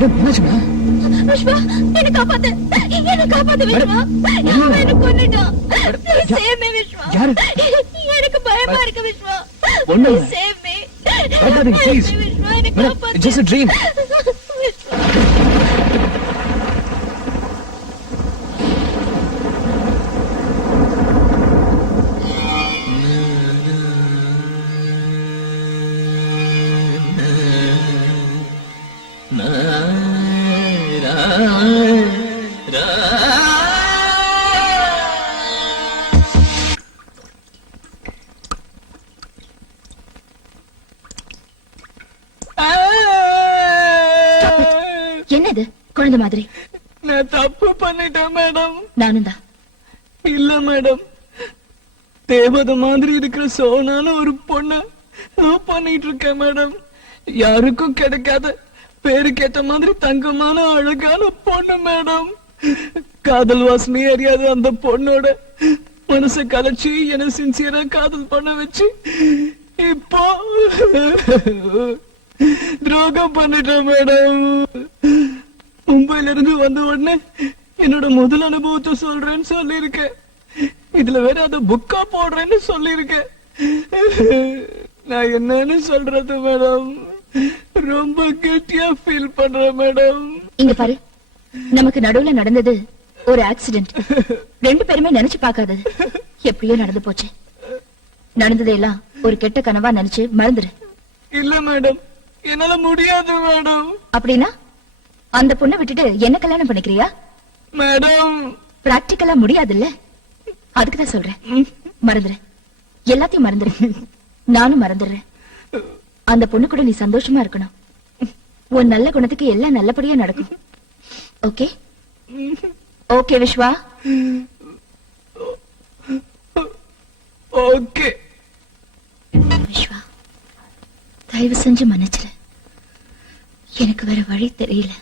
Madam என்னாச்சுங்க? விஸ்வா என்ன காப்பாத்து விஸ்வா. என்ன கொன்னுட்டான். Please save me Vishwa. யாரு? எனக்கு பயமா இருக்கு விஸ்வா. ஒண்ணு save me. ப்ளீஸ். விஸ்வா என்ன காப்பாத்து. It's just a dream. என்னது குழந்தை மாதிரி? நான் தப்பு பண்ணிட்டேன் மேடம். நானும் தான். இல்ல மேடம், தேவதை மாதிரி இருக்கிற சோனான ஒரு பொண்ண லவ் பண்ணிட்டு இருக்கேன் மேடம். யாருக்கும் கிடைக்காத பேருக்கேற்ற மாதிரி தங்கமான அழகான பொண்ணு மேடம். காதல் வாசனை அறியாத அந்த பொண்ணோட மனசை கலைச்சு என்ன சின்சியரா காதல் பண்ண வச்சு இப்போ துரோகம் பண்ணிட்டேன் மேடம். மும்பைல இருந்து வந்த உடனே என்னோட முதல் அனுபவத்தை சொல்றேன்னு சொல்லியிருக்கேன். இதுல வேற அத புக்கா போடுறேன்னு சொல்லியிருக்கேன். நான் என்னன்னு சொல்றது மேடம்? ரொம்ப கெட்டியா ஃபீல் பண்றேன் மேடம். இங்க பாரு, நமக்கு நடுவுல நடந்தது ஒரு ஆக்சிடென்ட். ரெண்டு பேருமே நினைச்சு பார்க்காதது எப்படியோ நடந்து போச்சு. நடந்ததெல்லாம் ஒரு கெட்ட கனவா நினைச்சு மறந்துரு. இல்ல மேடம், என்னால முடியாது மேடம். அப்படின்னா அந்த பொண்ணை விட்டுட்டு என்ன கல்யாணம் பண்ணிக்கிறியா? மேடம் பிராக்டிக்கலா முடியாதுல்ல, அதுக்குதான் சொல்றேன். மறந்துரு, எல்லாத்தையும் மறந்துரு. நானும் மறந்துடுறேன். அந்த பொண்ணு கூட நீ சந்தோஷமா இருக்கணும். உன் நல்ல குணத்துக்கு எல்லாம் நல்லபடியா நடக்கும். Okay okay Vishwa. Okay Vishwa, தயவு செஞ்சு மன்னிச்சிரு. எனக்கு வேற வழி தெரியல.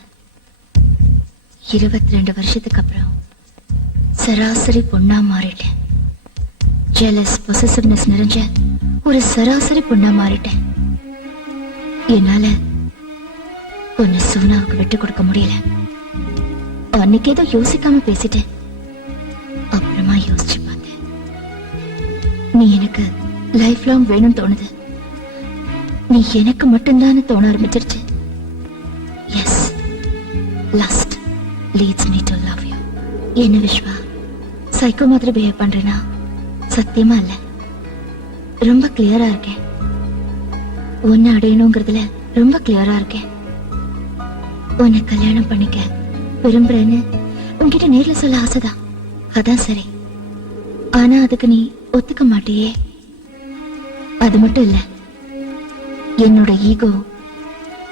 22 வருஷத்துக்கு அப்புறம் சராசரி பொண்ணா மாறிட்டேன். ஜெலஸ் பொசசிவ்னஸ் நிறைஞ்ச ஒரு சராசரி பொண்ணா மாறிட்டேன். என்னால உன்னை சோனாவுக்கு விட்டு கொடுக்க முடியல. அன்னைக்கு ஏதோ யோசிக்காம பேசிட்டேன். அப்புறமா யோசிச்சு பார்த்தேன், நீ எனக்கு லைஃப் லாங் வேணும்னு தோணுது. நீ எனக்கு மட்டும்தான் தோண ஆரம்பிச்சிருச்சு. Yes, lust leads me to love you. என்ன விஸ்வா, சைக்கோ மாதிரி பிஹேவ் பண்றேனா? சத்தியமா இல்ல, ரொம்ப கிளியரா இருக்கேன். உன்னை அடையணுங்கிறதுல ரொம்ப கிளியரா இருக்கேன். உன்னை கல்யாணம் பண்ணிக்க விரும்புறேன்னு உன்கிட்ட நேர்ல சொல்ல ஆசைதான். அதான் சரி. ஆனா அதுக்கு நீ ஒத்துக்க மாட்டியே. அது மட்டும் இல்ல, என்னோட ஈகோ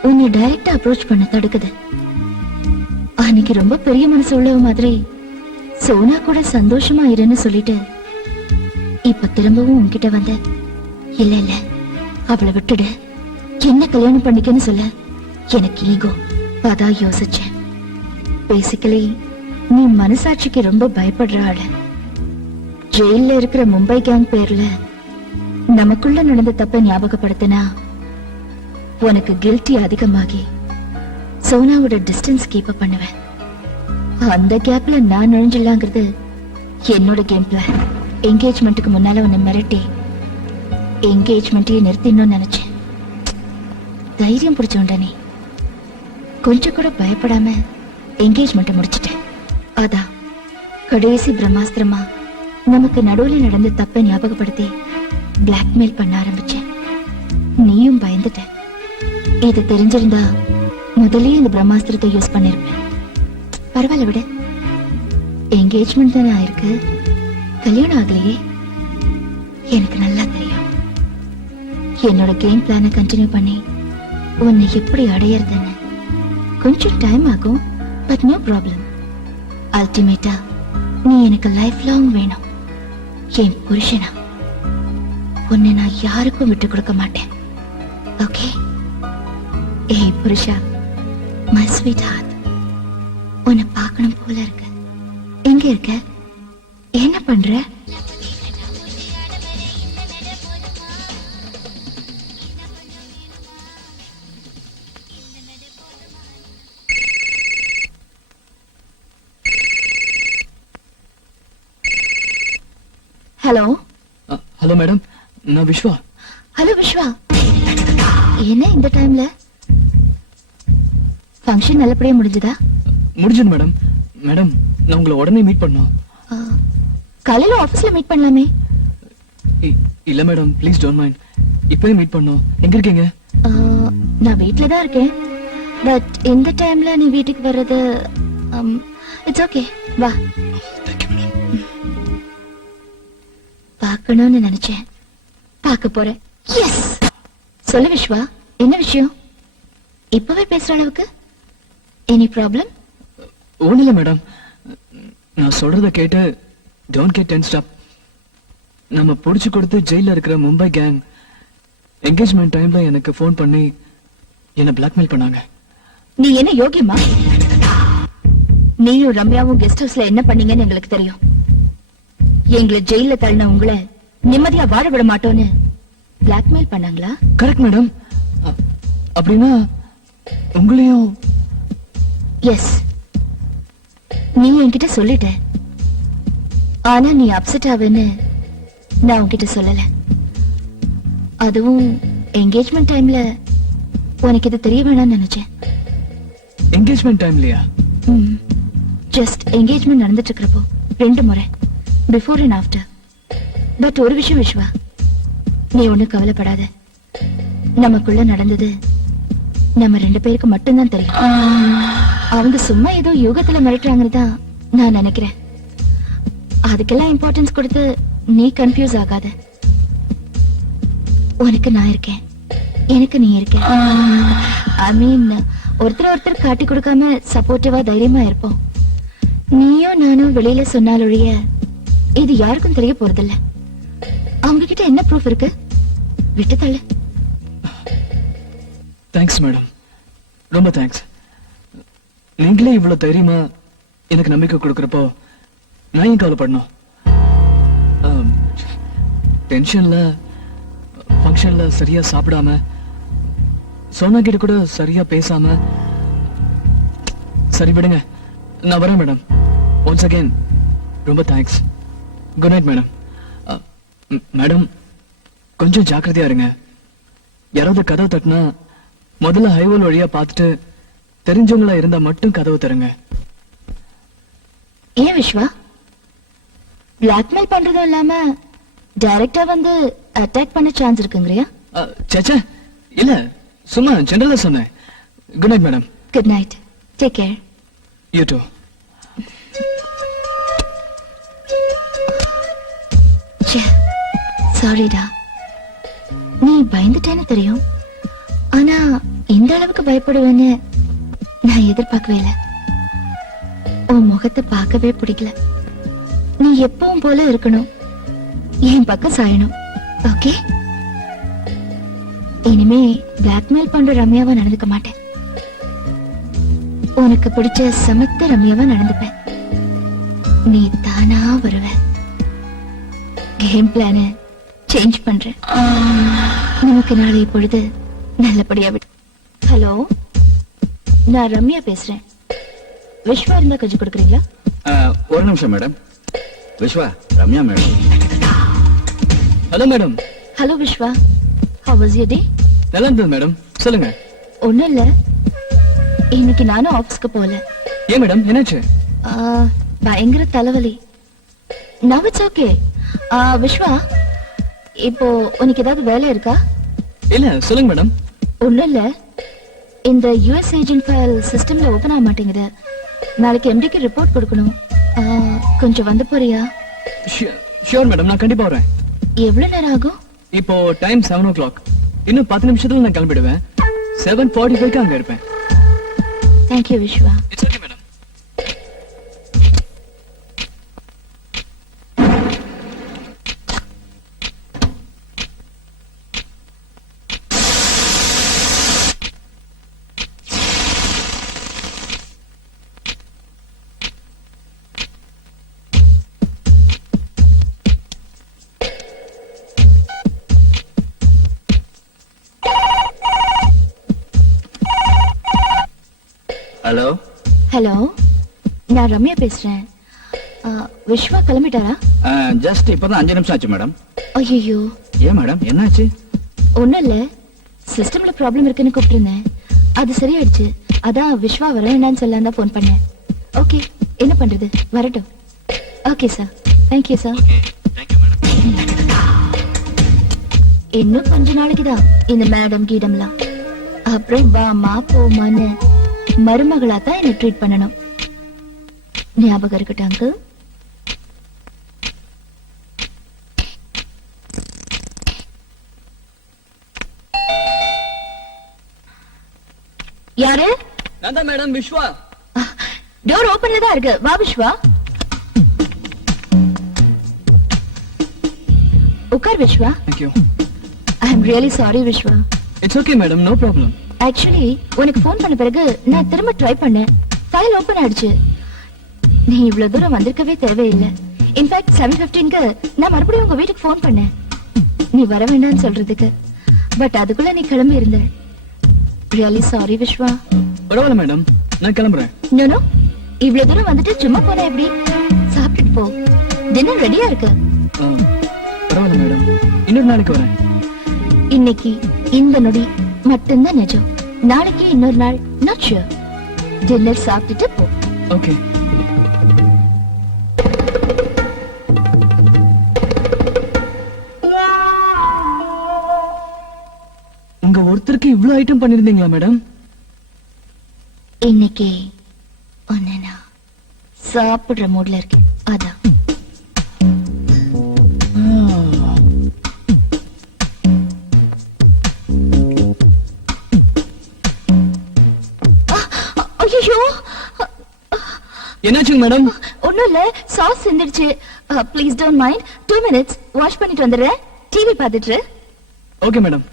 உன்னை டைரக்டா அப்ரோச் பண்ண தடுக்குது. அன்னைக்கு ரொம்ப பெரிய மனசு உள்ளவ மாதிரி சோனா கூட சந்தோஷமா இருன்னு சொல்லிட்டு இப்ப திரும்பவும் உன்கிட்ட வந்த, இல்ல இல்ல அவளை விட்டுடு, என்ன கல்யாணம் பண்ணிக்கன்னு சொல்ல எனக்கு ஈகோ. அதான் யோசிச்சேன். பேசிக்கலி நீ மனசாட்சிக்கு ரொம்ப பயப்படுற ஆளு. ஜெயில இருக்கிற மும்பை கேங் பேர்ல நமக்குள்ள நடந்த தப்ப ஞாபகப்படுத்தினா உனக்கு கில்ட்டி அதிகமாகி சோனாவோட டிஸ்டன்ஸ் கீப் அப் பண்ணுவேன். அந்த கேப்ல நான் நுழைஞ்சிடலாங்கிறது என்னோட கேம் பிளான். என்கேஜ்மெண்ட்டுக்கு முன்னால உன்னை மிரட்டி என்கேஜ்மெண்ட்டையே நிறுத்திடணும்னு நினைச்சேன். தைரியம் பிடிச்சோண்டா நீ. கொஞ்சம் கூட பயப்படாம என்கேஜ்மெண்ட்டை முடிச்சிட்டேன். அதான் கடைசி பிரம்மாஸ்திரமா நமக்கு நடுவுல நடந்த தப்பை ஞாபகப்படுத்தி பிளாக்மெயில் பண்ண ஆரம்பிச்சேன். நீயும் பயந்துட்ட. இது தெரிஞ்சிருந்தா முதலே இந்த பிரம்மாஸ்திரத்தை யூஸ் பண்ணிருப்பேன். பரவாயில்ல விட, என்கேஜ்மெண்ட் தானே ஆயிருக்கு, கல்யாணம் ஆகலையே. எனக்கு நல்லா தெரியும். என்னோட கேம் பிளானை கண்டினியூ பண்ணி உன்னை எப்படி அடையறதுன்னு. கொஞ்சம் டைம் ஆகும், பட் நோ ப்ராப்ளம். அல்டிமேட்டா நீ எனக்கு லைஃப் லாங் வேணும். என் புருஷனா உன்னை நான் யாருக்கும் விட்டு கொடுக்க மாட்டேன். ஓகே? ஏய் புருஷா, மை ஸ்வீட் ஹார்ட், உன்னை பார்க்கணும் போல இருக்கு. எங்க இருக்க? என்ன பண்ற? ஹலோ ஹலோ மேடம், நான் விஸ்வா. ஹலோ விஸ்வா, என்ன இந்த டைம்ல? ஃபங்க்ஷன் நல்லபடியா முடிஞ்சதா? முடிஞ்சது மேடம். மேடம், நான் உங்களை உடனே மீட் பண்ணோம். காலையில ஆபீஸ்ல மீட் பண்ணலாமே. இல்ல மேடம், ப்ளீஸ் டோன்ட் மைண்ட். இப்பவே மீட் பண்ணோம். எங்க இருக்கீங்க? நான் வீட்ல தான் இருக்கேன். பட் இந்த டைம்ல நீ வீட்டுக்கு வர்றது இட்ஸ் ஓகே. வா. Thank you madam. பார்க்கணும்னு நினைச்சேன், பார்க்க போறேன். எஸ். சொல்லு விஸ்வா, என்ன விஷயம்? இப்பவே பேசுற அளவுக்கு எனி ப்ராப்ளம்? ஒண்ணும் இல்ல மேடம். நான் சொல்றத கேட்டு டோன்ட் கெட் டென்ஸ்ட் அப். நம்ம புடிச்சு கொடுத்து ஜெயில இருக்கிற மும்பை கேங் என்கேஜ்மெண்ட் டைம்ல எனக்கு ஃபோன் பண்ணி என்ன பிளாக்மெயில் பண்ணாங்க. நீ என்ன யோகியமா? நீயும் ரம்யாவும் கெஸ்ட் ஹவுஸ்ல என்ன பண்ணீங்கன்னு எங்களுக்கு தெரியும். எங்களை ஜெயில தள்ளின உங்களை நிம்மதியா வாழ விட மாட்டோன்னு பிளாக்மெயில் பண்ணாங்களா? Correct madam. அப்படின்னா உங்களையும்? எஸ். நீ என்கிட்ட சொல்லிட்ட, ஆனா நீ அப்செட் ஆவேன்னு நான் உன்கிட்ட சொல்லல. அதுவும் என்கேஜ்மெண்ட் டைம்ல உனக்கு இது தெரிய வேணாம்னு நினைச்சேன். என்கேஜ்மெண்ட் டைம்லயா? ஜஸ்ட் என்கேஜ்மெண்ட் நடந்துட்டு இருக்கிறப்போ 2 முறை, பிஃபோர் அண்ட் ஆஃப்டர். பட் ஒரு விஷயம் விஸ்வா, நீ ஒண்ணு கவலைப்படாத. நமக்குள்ள நடந்தது நம்ம 2 பேருக்கு மட்டும்தான் தெரியும். அவங்க சும்மா ஏதோ யோகத்துல மிரட்டுறாங்கன்னு தான் நான் நினைக்கிறேன். அதுக்கெல்லாம் இம்பார்ட்டன்ஸ் கொடுத்து நீ கன்ஃபியூஸ் ஆகாத. உனக்கு நான் இருக்கேன், எனக்கு நீ இருக்க. ஐ மீன், ஒருத்தர் காட்டி கொடுக்காம சப்போர்ட்டிவா தைரியமா இருப்போம். நீயும் நானும் வெளியில சொன்னாலொழிய இது யாருக்கும் தெரிய போறதில்ல. அவங்க கிட்ட என்ன ப்ரூஃப் இருக்கு? விட்டு தள்ளு. தேங்க்ஸ் மேடம், ரொம்ப தேங்க்ஸ். நீங்களே இவ்வளவு தைரியமா எனக்கு நம்பிக்கை கொடுக்கறப்போ நான் ஏன் கவலைப்படணும்? டென்ஷன்ல ஃபங்க்ஷன்ல சரியா சாப்பிடாம, சோனா கிட்ட கூட சரியா பேசாம. சரி விடுங்க, நான் வரேன் மேடம். ஒன்ஸ் அகைன் ரொம்ப thanks. Good night madam. Madam, கொஞ்சம் ஜாக்கிரதையா இருங்க. யாராவது கதவு தட்டினா முதல்ல ஹைவேல் வழியா பார்த்துட்டு தெரிஞ்சவங்களா இருந்தா மட்டும் கதவு தருங்க. ஏன் விஸ்வா, பிளாக்மெயில் பண்றதும் இல்லாம டைரக்டா வந்து அட்டாக் பண்ண சான்ஸ் இருக்குங்கறியா? சேச்சே, இல்ல, சும்மா ஜெனரலா சொன்னேன். Good night madam. Good night. Take care. You too. சாரிடா, நீ பயந்துட்டேன்னு தெரியும். ஆனா இந்த அளவுக்கு பயப்படுவேன்னு நான் எதிர்பார்க்கவே இல்லை. உன் முகத்தை பார்க்கவே பிடிக்கல. நீ எப்பவும் போல இருக்கணும், என் பக்கம் சாயணும். ஓகே? இனிமே பிளாக்மெயில் பண்ற ரம்யாவா நடந்துக்க மாட்டேன். உனக்கு பிடிச்ச சமத்த ரம்யாவா நடந்துப்பேன். நீ தானா வருவ. கேம் பிளான சேஞ்ச் பண்றேன். நமக்கு நாளை பொழுது நல்லபடியா விடு. ஹலோ, நான் ரம்யா பேசுறேன். விஸ்வா இருந்தா கொஞ்சம் கொடுக்குறீங்களா? ஒரு நிமிஷம் madam. Vishwa, Ramya madam. Hello madam. Hello Vishwa, how was your day? நல்லா இருந்தது மேடம், சொல்லுங்க. ஒண்ணும் இல்ல, இன்னைக்கு நானும் ஆபீஸ்க்கு போல. ஏன் மேடம், என்னாச்சு? பயங்கர தலைவலி. now it's okay. விஸ்வா, இப்போ உனக்கு ஏதாவது வேலை இருக்கா? இல்ல, சொல்லுங்க மேடம். ஒண்ணும் இல்ல, இந்த யுஎஸ் ஏஜென்ட் ஃபைல் சிஸ்டம்ல ஓபன் ஆக மாட்டேங்குது. நாளைக்கு எம்டிக்கு ரிப்போர்ட் கொடுக்கணும். கொஞ்சம் வந்து போறியா? ஷியோர் மேடம், நான் கண்டிப்பா வரேன். எவ்வளவு நேரம் ஆகும்? இப்போ டைம் 7 o'clock. இன்னும் 10 நிமிஷத்துல நான் கிளம்பிடுவேன். 7:45 அங்க இருப்பேன். Thank you Vishwa. It's okay madam. Hello. Hello, நான் ரம்யா பேசுறேன். விஸ்வா கிளம்பிட்டாரா? ஜஸ்ட் இப்பதான் 5 நிமிஷம் ஆச்சு மேடம். ஐயோ, ஏன் மேடம் என்னாச்சு? ஒண்ணும் இல்ல, சிஸ்டம்ல ப்ராப்ளம் இருக்குன்னு கூப்பிட்டிருந்தேன். அது சரியாயிடுச்சு. அதான் விஸ்வா வர வேண்டாம்னு சொல்லலாம் தான் போன் பண்ணேன். ஓகே, என்ன பண்றது, வரட்டும். Okay sir, thank you sir. இன்னும் கொஞ்ச நாளைக்குதான் இந்த மேடம் கீடம்லாம். அப்புறம் வாமா போமான்னு மருமகளா தான் என்ன ட்ரீட் பண்ணணும். ஞாபகம் இருக்கட்டும் அங்கிள். யாரு? நான் தான் மேடம் விஸ்வா. டோர் ஓபன்ல தான் இருக்கு. வா விஸ்வா, உட்கார் Vishwa. Thank you. I am really sorry Vishwa. It's okay madam, no problem. Actually உனக்கு ஃபோன் பண்ண பிறகு நான் திரும்ப ட்ரை பண்ணேன். ஃபைல் ஓபன் ஆயிடுச்சு. நீ இவ்வளவு தூரம் வந்திருக்கவே தேவையில்லை. இன்ஃபேக்ட் 7:15க்கு நான் மறுபடியும் உங்க வீட்டுக்கு ஃபோன் பண்ணேன், நீ வர வேண்டாம்னு சொல்றதுக்கு. பட் அதுக்குள்ள நீ கிளம்பி இருந்த. Really sorry Vishwa. பரவாயில்ல மேடம், நான் கிளம்புறேன். நோ, இவ்வளவு தூரம் வந்துட்டு சும்மா போனா எப்படி? சாப்பிட்டுட்டு போ, டின்னர் ரெடியா இருக்கு. பரவாயில்ல மேடம், இன்னொரு நாளைக்கு வரேன். இன்னைக்கு இந்த நொடி மட்டும்தான் நிஜம். நாளைக்கு இன்னொரு நாள் நாட் ஷூர். டின்னர் சாப்பிட்டுட்டு போ. ஓகே. உங்க ஒருத்தருக்கு இவ்ளோ ஐட்டம் பண்ணிருந்தீங்களா மேடம்? இன்னைக்கு ஒன்னு நான் சாப்பிடுற மூட்ல இருக்கேன், அதான். ஐயோ, என்னாச்சுங்க மேடம்? ஒண்ணும் இல்ல, சாஸ் சிந்திடுச்சு. Please don't mind. 2 minutes wash பண்ணிட்டு வந்துடுறேன். டிவி பார்த்துட்டு. Okay madam.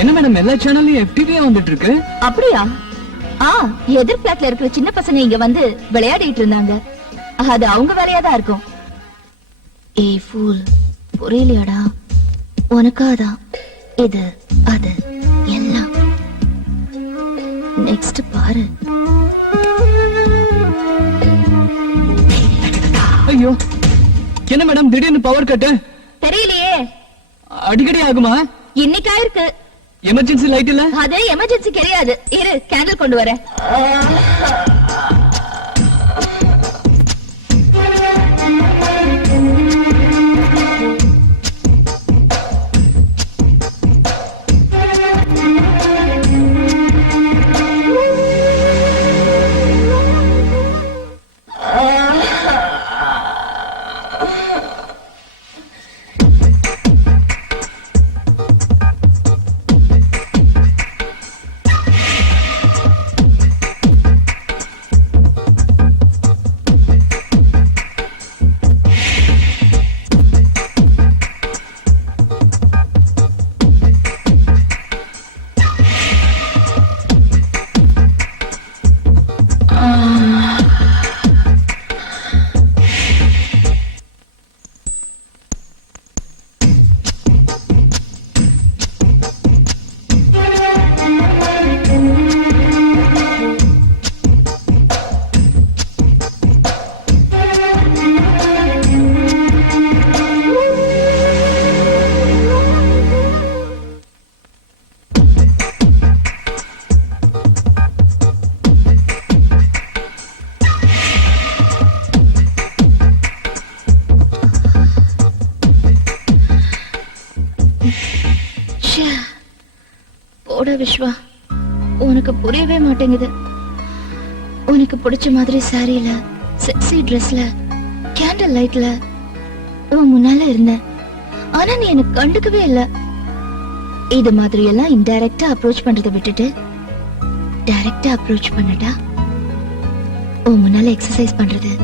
என்ன மேடம், எல்லா சேனல்லையும் FTV வந்துட்டு இருக்கு? அப்படியா? எதிர் பிளாட்ல இருக்கிற சின்ன பசங்க இங்க வந்து விளையாடிட்டு இருந்தாங்க. அது அவங்க வேலையா தான் இருக்கும். ஏய் ஃபூல், புரியலையாடா? உனக்காதான் இது அது எல்லாம். நெக்ஸ்ட் பாரு. ஐயோ, என்ன மேடம் திடீர்னு பவர் கட்? தெரியலையே. அடிக்கடி ஆகுமா? இன்னைக்கா இருக்கு. எமர்ஜென்சி லைட் இல்ல? அது எமர்ஜென்சி கிடையாது. இரு, கேண்டில் கொண்டு வரேன். போட விஸ்வா, உனக்கு புரியவே மாட்டேங்குது. உனக்கு பிடிச்ச மாதிரி சாரியில, செக்ஸி ட்ரெஸ்ல, கேண்டில் லைட்ல உன் முன்னால இருந்தேன். ஆனா நீ எனக்கு கண்டுக்கவே இல்ல. இது மாதிரி எல்லாம் இன்டைரக்டா அப்ரோச் பண்றதை விட்டுட்டு டைரக்டா அப்ரோச் பண்ணடா. உன் முன்னால எக்ஸசைஸ் பண்றது,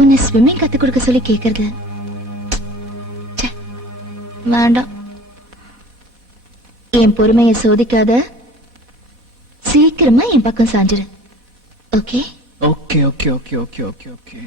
உன்னை ஸ்விம்மிங் கத்து கொடுக்க சொல்லி கேக்குறது, வேண்டாம். என் பொறுமையை சோதிக்காத. சீக்கிரமா என் பக்கம் சாஞ்சிரு. Okay? Okay okay okay okay okay okay.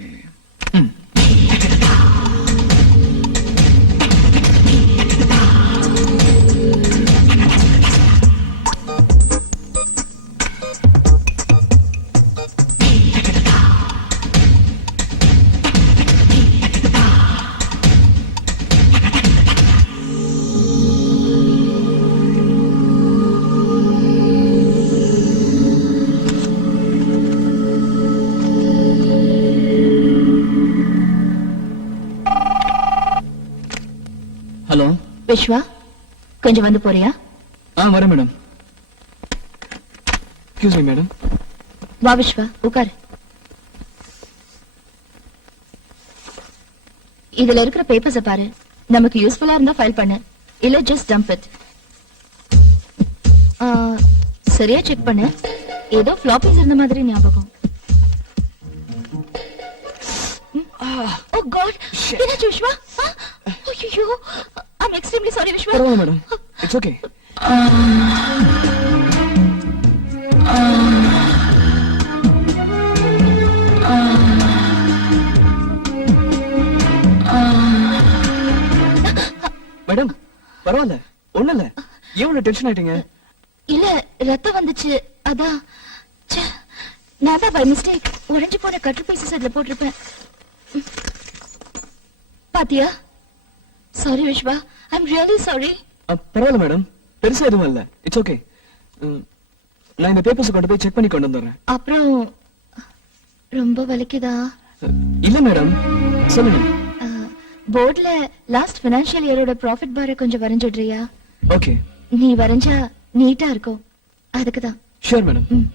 Hello. Viswa, கொஞ்சம் வந்து போறியா? வரேன் மேடம். Excuse me madam. வா விஸ்வா, உட்காரு. இதுல இருக்கிற பேப்பர்ஸ பாரு. நமக்கு யூஸ்ஃபுல்லா இருந்தா ஃபைல் பண்ணு, இல்ல ஜஸ்ட் டம்ப் இட். சரியா செக் பண்ணு. ஏதோ ஃப்ளாப்பீஸ் இருந்த மாதிரி ஞாபகம். ஓ காட், என்னாச்சு விஸ்வா? ஐயோ, ஐ அம் எக்ஸ்ட்ரீம்லி சாரி விஸ்வா. பரவாயில்ல மேடம், இட்ஸ் ஓகே. மேடம் பரவாயில்ல, ஒண்ணு இல்ல. எவ்வளவு டென்ஷன் ஆயிட்டீங்க? இல்ல, ரத்தம் வந்துச்சு, அதான். ச்சே, நான் தான் பை மிஸ்டேக் உடைஞ்சு போன கட்டர் பீசஸ் அதுல போட்டிருப்பேன். பாத்தியா? Sorry Vishwa, I am really sorry. பரவாயில்ல மேடம், பெருசா எதுவும் இல்ல. It's okay. நான் இந்த பேப்பர்ஸ் கொண்டு போய் செக் பண்ணி கொண்டு வந்துடுறேன். அப்புறம் ரொம்ப வலிக்குதா? இல்ல மேடம், சொல்லுங்க. போர்ட்ல லாஸ்ட் ஃபினான்ஷியல் இயரோட ப்ராஃபிட் பாரை கொஞ்சம் வரைஞ்சிடுறியா? ஓகே. நீ வரைஞ்சா நீட்டா இருக்கும், அதுக்குதான். Sure madam.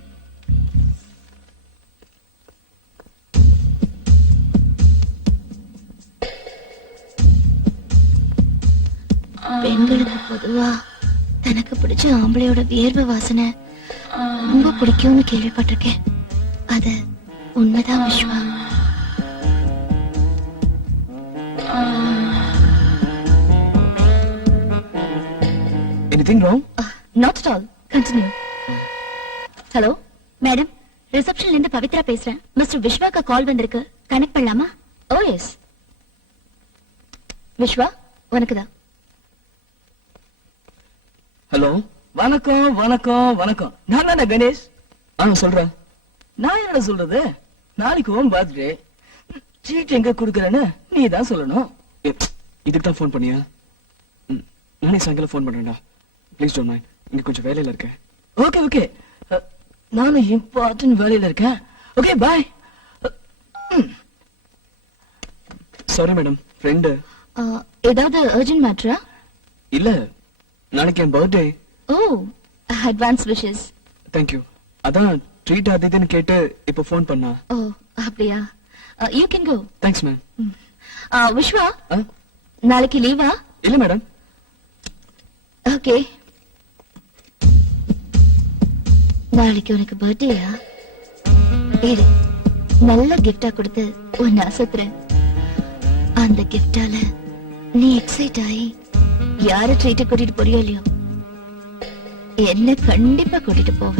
பெண்களுக்கு பொதுவா தனக்கு பிடிச்ச ஆம்பளையோட வியர்வை வாசனை ரொம்ப பிடிக்கும்னு கேள்விப்பட்டிருக்கேன். அது உண்மைதான் Viswa. Anything wrong? Not at all. Continue. Hello madam, ரிசப்ஷன்ல இருந்து பவித்ரா பேசுறேன். மிஸ்டர் விஸ்வாக்கு கால் வந்திருக்கு, கனெக்ட் பண்ணலாமா? Oh yes. விஸ்வா, உனக்குதான். ஹலோ. வணக்கம் வணக்கம் வணக்கம். நான் தானே கணேஷ். சொல்றேன். நான் என்ன சொல்றது, நாளைக்கு உன் பர்த்டே. சீட் எங்க குடுக்கறேன்னு நீ தான் சொல்லணும். இதுக்கு தான் ஃபோன் பண்ணியா? நானே சாயங்காலம் ஃபோன் பண்றேன்டா. ப்ளீஸ் டோன்ட் மைண்ட், இங்க கொஞ்சம் வேலையில இருக்கேன். ஓகே ஓகே, நானும் இம்பார்ட்டன்ட் வேலையில இருக்கேன். Okay bye. Sorry madam, friend. ஏதாவது அர்ஜென்ட் மேட்டரா? இல்ல, நாளைக்கு என் பர்த்டே. ஓ, அட்வான்ஸ் விஷஸ். தேங்க்யூ. அதான் ட்ரீட் அது இதுன்னு கேட்டு இப்ப ஃபோன் பண்ணா. ஓ அப்படியா? You can go. Thanks ma'am. Vishwa, நாளைக்கு லீவா? இல்ல மேடம். ஓகே. நாளைக்கு உனக்கு பர்த்டேயா? இரு, நல்ல கிஃப்டா கொடுத்து உன்னை அசத்துறேன். அந்த கிஃப்டால நீ எக்ஸைட் ஆகி யார ட்ரீட் கூட்டிட்டு போறியோ இல்லையோ, என்ன கண்டிப்பா கூட்டிட்டு போவேன்.